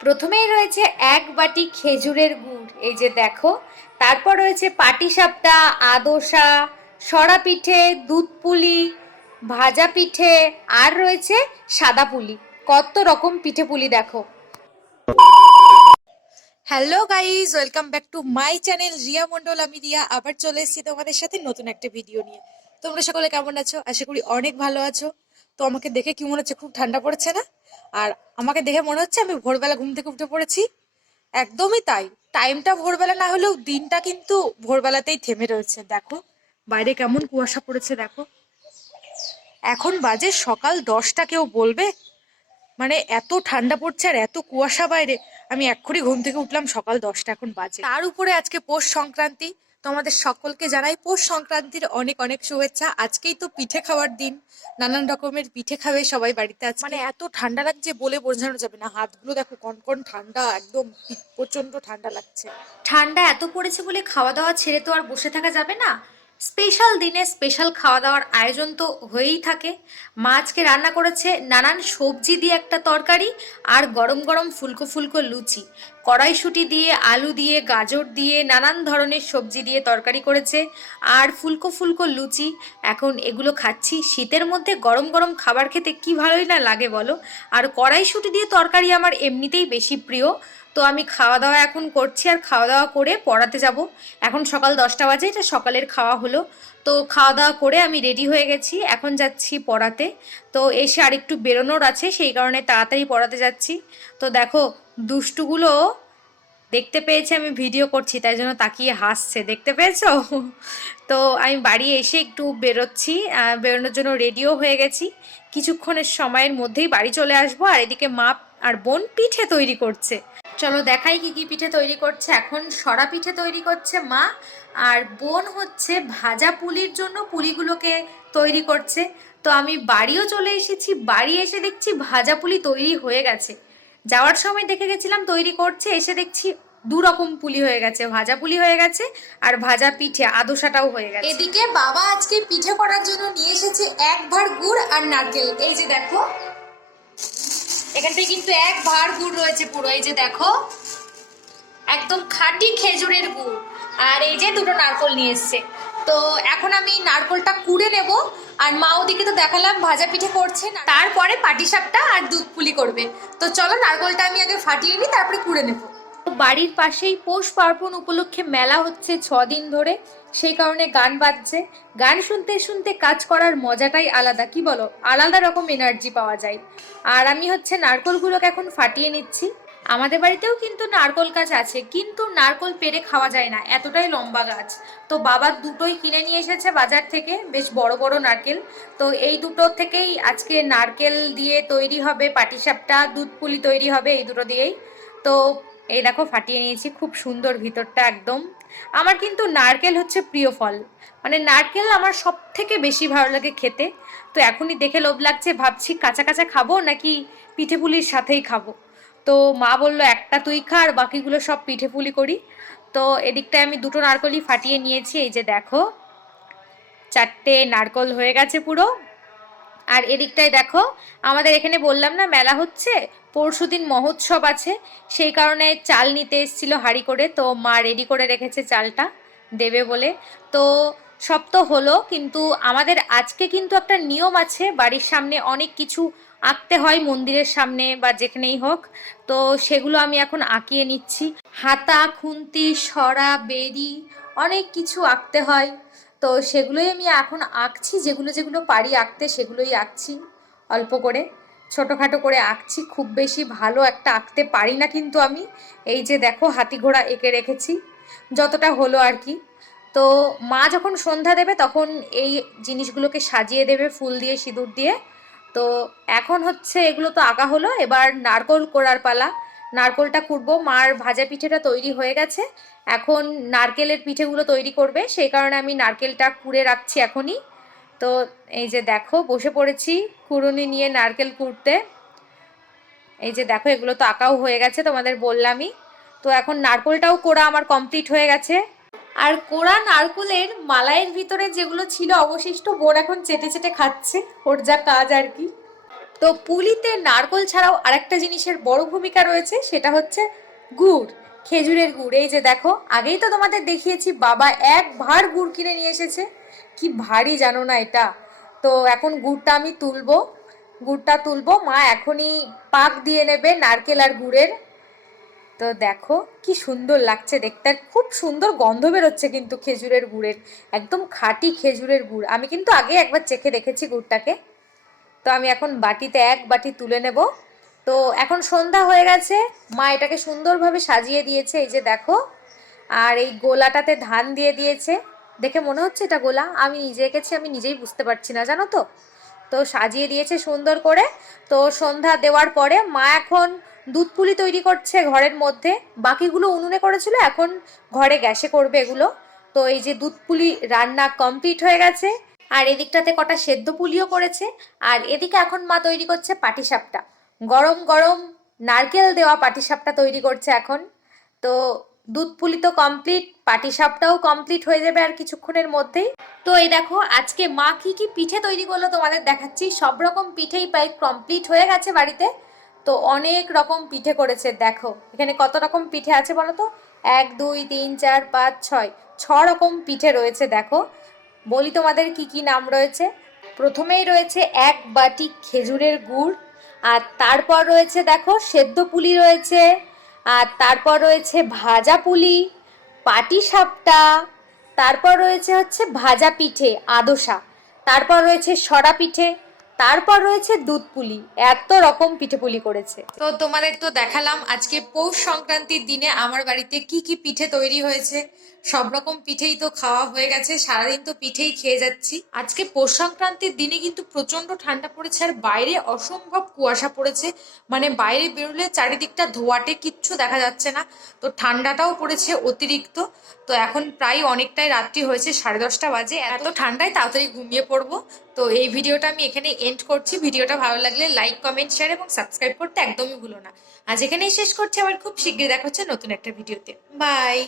প্রথমেই রয়েছে এক বাটি খেজুরের গুড়। এই যে দেখো, তারপর রয়েছে পাটিসাপটা, আদোসা সরা পিঠে দুধ পুলি ভাজা পিঠে আর রয়েছে সাদা পুলি কত রকম পিঠে পুলি দেখো। Hello guys welcome back to my channel Riya Mondal আমি রিয়া। আবার চলে এসেছি তোমাদের সাথে নতুন একটা ভিডিও নিয়ে। তোমরা সকলে কেমন আছো? আশা করি অনেক ভালো আছো। তো আমাকে দেখে কি মনে হচ্ছে, খুব ঠান্ডা পড়েছে না? আর আমাকে দেখে মনে হচ্ছে আমি ভোরবেলা ঘুম থেকে উঠে পড়েছি। একদমই তাই। টাইমটা ভোরবেলা না হলেও দিনটা কিন্তু ভোরবেলাতেই থেমে রয়েছে। দেখো, বাইরে কেমন কুয়াশা পড়েছে, দেখো। এখন বাজে সকাল দশটা, কেউ বলবে? মানে এত ঠান্ডা পড়ছে আর এত কুয়াশা বাইরে। আমি এক্ষুনি ঘুম থেকে উঠলাম সকাল দশটা, এখন বাজে। তার উপরে আজকে পৌষ সংক্রান্তি। তোমাদের সকলকে জানাই পৌষ সংক্রান্তির অনেক অনেক শুভেচ্ছা। আজকেই তো পিঠে খাওয়ার দিন। নানান রকমের পিঠে খাবে সবাই বাড়িতে আছে মানে এত ঠান্ডা লাগছে বলে বোঝানো যাবে না। হাতগুলো দেখো কনকন ঠান্ডা একদম প্রচণ্ড ঠান্ডা লাগছে। ঠান্ডা এত পড়েছে বলে খাওয়া দাওয়া ছেড়ে তো আর বসে থাকা যাবে না। স্পেশাল দিনে স্পেশাল খাওয়া দাওয়ার আয়োজন তো হয়েই থাকে। মা আজকে রান্না করেছে নানান সবজি দিয়ে একটা তরকারি আর গরম গরম ফুলকো ফুলকো লুচি। কড়াইশুঁটি দিয়ে, আলু দিয়ে, গাজর দিয়ে, নানান ধরনের সবজি দিয়ে তরকারি করেছে। আর ফুলকো ফুলকো লুচি, এখন এগুলো খাচ্ছি। শীতের মধ্যে গরম গরম খাবার খেতে কি ভালোই না লাগে বলো? আর কড়াইশুঁটি দিয়ে তরকারি আমার এমনিতেই বেশি প্রিয়। তো আমি খাওয়া দাওয়া এখন করছি আর খাওয়া দাওয়া করে পড়াতে যাব। এখন সকাল দশটা বাজে, এটা সকালের খাওয়া হলো। তো খাওয়া দাওয়া করে আমি রেডি হয়ে গেছি, এখন যাচ্ছি পড়াতে। তো এসে আর একটু বেরোনোর আছে, সেই কারণে তাড়াতাড়ি পড়াতে যাচ্ছি। তো দেখো দুষ্টুগুলো দেখতে পেয়েছে, আমি ভিডিও করছি, তাই জন্য তাকিয়ে হাসছে। দেখতে পেয়েছ? তো আমি বাড়ি এসে একটু বেরোচ্ছি বেরোনোর জন্য রেডিও হয়ে গেছি। কিছুক্ষণের সময়ের মধ্যেই বাড়ি চলে আসব, আর এদিকে মা আর বোন পিঠে তৈরি করছে। চলো দেখাই কি কি পিঠে তৈরি করছে। এখন সরা পিঠে তৈরি করছে মা, আর বোন হচ্ছে ভাজা পুলির জন্য পুলিগুলোকে তৈরি করছে। তো আমি বাড়িও চলে এসেছি, বাড়ি এসে দেখছি ভাজা পুলি তৈরি হয়ে গেছে। যাওয়ার সময় দেখে গেছিলাম তৈরি করছে, এসে দেখছি দু রকম পুলি হয়ে গেছে, ভাজা পুলি হয়ে গেছে আর ভাজা পিঠে আদোসাটাও হয়ে গেছে। এদিকে বাবা আজকে পিঠে করার জন্য নিয়ে এসেছে এক ভার গুড় আর নারকেল। এই যে দেখো এখানটায় কিন্তু এক ভার গুড় রয়েছে পুরো, এই যে দেখো, একদম খাঁটি খেজুরের গুড়। আর এই যে দুটো নারকল নিয়ে এসছে। তো এখন আমি নারকলটা কুড়ে নেব আর মা ওদিকে তো দেখালাম, ভাজা পিঠে করছে, না তারপরে পাটিসাপটা আর দুধ পুলি করবে। তো চলো, নারকলটা আমি আগে ফাটিয়ে নিই, তারপরে কুড়ে নেব। বাড়ির পাশেই পৌষ পার্বণ উপলক্ষে মেলা হচ্ছে ছ দিন ধরে। সেই কারণে গান বাজছে। গান শুনতে শুনতে কাজ করার মজাটাই আলাদা। কি বলো? আলাদা রকম এনার্জি পাওয়া যায়। আর আমি হচ্ছে নারকলগুলোকে এখন ফাটিয়ে নিচ্ছি। আমাদের বাড়িতেও কিন্তু নারকল গাছ আছে, কিন্তু নারকল পেরে খাওয়া যায় না, এতটাই লম্বা গাছ। তো বাবা দুটোই কিনে নিয়ে এসেছে বাজার থেকে, বেশ বড় বড় নারকেল। তো এই দুটো থেকেই আজকে নারকেল দিয়ে তৈরি হবে, পাটিসাপটা, দুধ পুলি তৈরি হবে এই দুটো দিয়েই। তো এই দেখো ফাটিয়ে নিয়েছি, খুব সুন্দর ভিতরটা একদম। আমার কিন্তু নারকেল হচ্ছে প্রিয় ফল। মানে নারকেল আমার সব থেকে বেশি ভালো লাগে খেতে। তো এখনই দেখে লোভ লাগছে, ভাবছি কাঁচা কাঁচা খাব নাকি পিঠে পুলির সাথেই খাব। তো মা বলল, একটা তুই খা, আর বাকিগুলো সব পিঠে পুলি করি। তো এদিকটায় আমি দুটো নারকলই ফাটিয়ে নিয়েছি, এই যে দেখো। চারটে নারকল হয়ে গেছে পুরো। আর এদিকটায় দেখো, আমাদের এখানে বললাম না, মেলা হচ্ছে পরশুদিন মহোৎসব আছে, সেই কারণে চাল নিতে এসেছিল হাঁড়ি করে, তো মা রেডি করে রেখেছে চালটা, দেবে বলে। তো সব তো হলো, কিন্তু আমাদের আজকে কিন্তু একটা নিয়ম আছে, বাড়ির সামনে অনেক কিছু আঁকতে হয়, মন্দিরের সামনে বা যেখানেই হোক। তো সেগুলো আমি এখন আঁকিয়ে নিচ্ছি। হাতা, খুন্তি, সরা বেরি অনেক কিছু আঁকতে হয়। তো সেগুলোই আমি এখন আঁকছি, যেগুলো যেগুলো পারি আঁকতে সেগুলোই আঁকছি, অল্প করে। ছোটোখাটো করে আঁকছি, খুব বেশি ভালো একটা আঁকতে পারি না কিন্তু আমি। এই যে দেখো, হাতি ঘোড়া এঁকে রেখেছি। যতটা হলো আর কি। তো মা যখন সন্ধ্যা দেবে তখন এই জিনিসগুলোকে সাজিয়ে দেবে, ফুল দিয়ে, সিঁদুর দিয়ে। তো এখন হচ্ছে এগুলো তো আঁকা হলো, এবার নারকল কোড়ার পালা। নারকলটা কুড়বো মার ভাজা পিঠেটা তৈরি হয়ে গেছে। এখন নারকেলের পিঠেগুলো তৈরি করবে, সেই কারণে আমি নারকেলটা কুড়ে রাখছি এখনই। তো এই যে দেখো, বসে পড়েছি কুড়ুনি নিয়ে নারকেল কুড়তে এই যে দেখো, এগুলো তো আঁকাও হয়ে গেছে তোমাদের বললামই। তো এখন নারকলটাও কোড়া আমার কমপ্লিট হয়ে গেছে। আর কোড়া নারকলের মালাইয়ের ভিতরে যেগুলো ছিল অবশিষ্ট, বোন এখন চেটে চেটে খাচ্ছে। ওর যা কাজ আর কি। তো পুলিতে নারকোল ছাড়াও আরেকটা জিনিসের বড় ভূমিকা রয়েছে, সেটা হচ্ছে গুড়, খেজুরের গুড়। এই যে দেখো, আগেই তো তোমাদের দেখিয়েছি, বাবা এক ভার গুড় কিনে নিয়ে এসেছে। কি ভারী জানো না এটা। তো এখন গুড়টা আমি তুলবো, গুড়টা তুলবো। মা এখনই পাক দিয়ে নেবে নারকেল আর গুড়ের। তো দেখো কি সুন্দর লাগছে দেখতে। আর খুব সুন্দর গন্ধ বেরোচ্ছে কিন্তু খেজুরের গুড়ের, একদম খাঁটি খেজুরের গুড়। আমি কিন্তু আগে একবার চেখে দেখেছি গুড়টাকে। তো আমি এখন বাটিতে এক বাটি তুলে নেব। তো এখন সন্ধ্যা হয়ে গেছে। মা এটাকে সুন্দরভাবে সাজিয়ে দিয়েছে, এই যে দেখো। আর এই গোলাটাতে ধান দিয়ে দিয়েছে। দেখে মনে হচ্ছে এটা গোলা? আমি নিজে এঁকেছি, আমি নিজেই বুঝতে পারছি না, জানো তো? তো সাজিয়ে দিয়েছে সুন্দর করে। তো সন্ধ্যা দেওয়ার পরে মা এখন দুধ পুলি তৈরি করছে ঘরের মধ্যে। বাকিগুলো উনুনে করেছিল, এখন ঘরে গ্যাসে করবে এগুলো। তো এই যে দুধ পুলি রান্না কমপ্লিট হয়ে গেছে, আর এদিকটাতে কটা সেদ্ধ পুলিও করেছে। আর এদিকে এখন মা তৈরি করছে পাটিসাপটা। গরম গরম নারকেল দেওয়া পাটিসাপটা তৈরি করছে এখন। তো দুধ পুলি তো কমপ্লিট, পাটিসাপটাও কমপ্লিট হয়ে যাবে আর কিছুক্ষণের মধ্যেই। তো এই দেখো, আজকে মা কি কি পিঠে তৈরি করল তোমাদের দেখাচ্ছি। সব রকম পিঠেই প্রায় কমপ্লিট হয়ে গেছে বাড়িতে। তো অনেক রকম পিঠে করেছে, দেখো। এখানে কত রকম পিঠে আছে বলো তো? এক, দুই, তিন, চার, পাঁচ, ছয়। ছ রকম পিঠে রয়েছে, দেখো। বলি তোমাদের কি কি নাম রয়েছে? প্রথমেই রয়েছে এক বাটি খেজুরের গুড়, আর তারপর রয়েছে, দেখো, সেদ্ধ পুলি রয়েছে, আর তারপর রয়েছে ভাজা পুলি, পাটি সাপটা, তারপর রয়েছে হচ্ছে ভাজা পিঠে, আদোসা, তারপর রয়েছে সরা পিঠে তারপর রয়েছে দুধ পুলি। এত রকম পিঠে পুলি করেছে। তো তোমাদের তো দেখালাম আজকে পৌষ সংক্রান্তির দিনে আমার বাড়িতে কি কি পিঠে তৈরি হয়েছে। সব রকম পিঠেই তো খাওয়া হয়ে গেছে, সারাদিন তো পিঠেই খেয়ে যাচ্ছি। আজকে পৌষ সংক্রান্তির দিনে কিন্তু প্রচণ্ড ঠান্ডা পড়েছে আর বাইরে অসম্ভব কুয়াশা পড়েছে। মানে বাইরে বেরোলে চারিদিকটা ধোয়াটে, কিচ্ছু দেখা যাচ্ছে না। তো ঠান্ডাটাও পড়েছে অতিরিক্ত। তো এখন প্রায় অনেকটাই রাত্রি হয়েছে, সাড়ে দশটা বাজে। এত ঠান্ডায় তাড়াতাড়ি ঘুমিয়ে পড়ব। তো এই ভিডিওটা আমি এখানে এন্ড করছি। ভিডিওটা ভালো লাগলে লাইক কমেন্ট শেয়ার এবং সাবস্ক্রাইব করতে একদমই ভুলো না। আজ এখানেই শেষ করছি। আবার খুব শীঘ্রই দেখা হচ্ছে নতুন একটা ভিডিওতে। বাই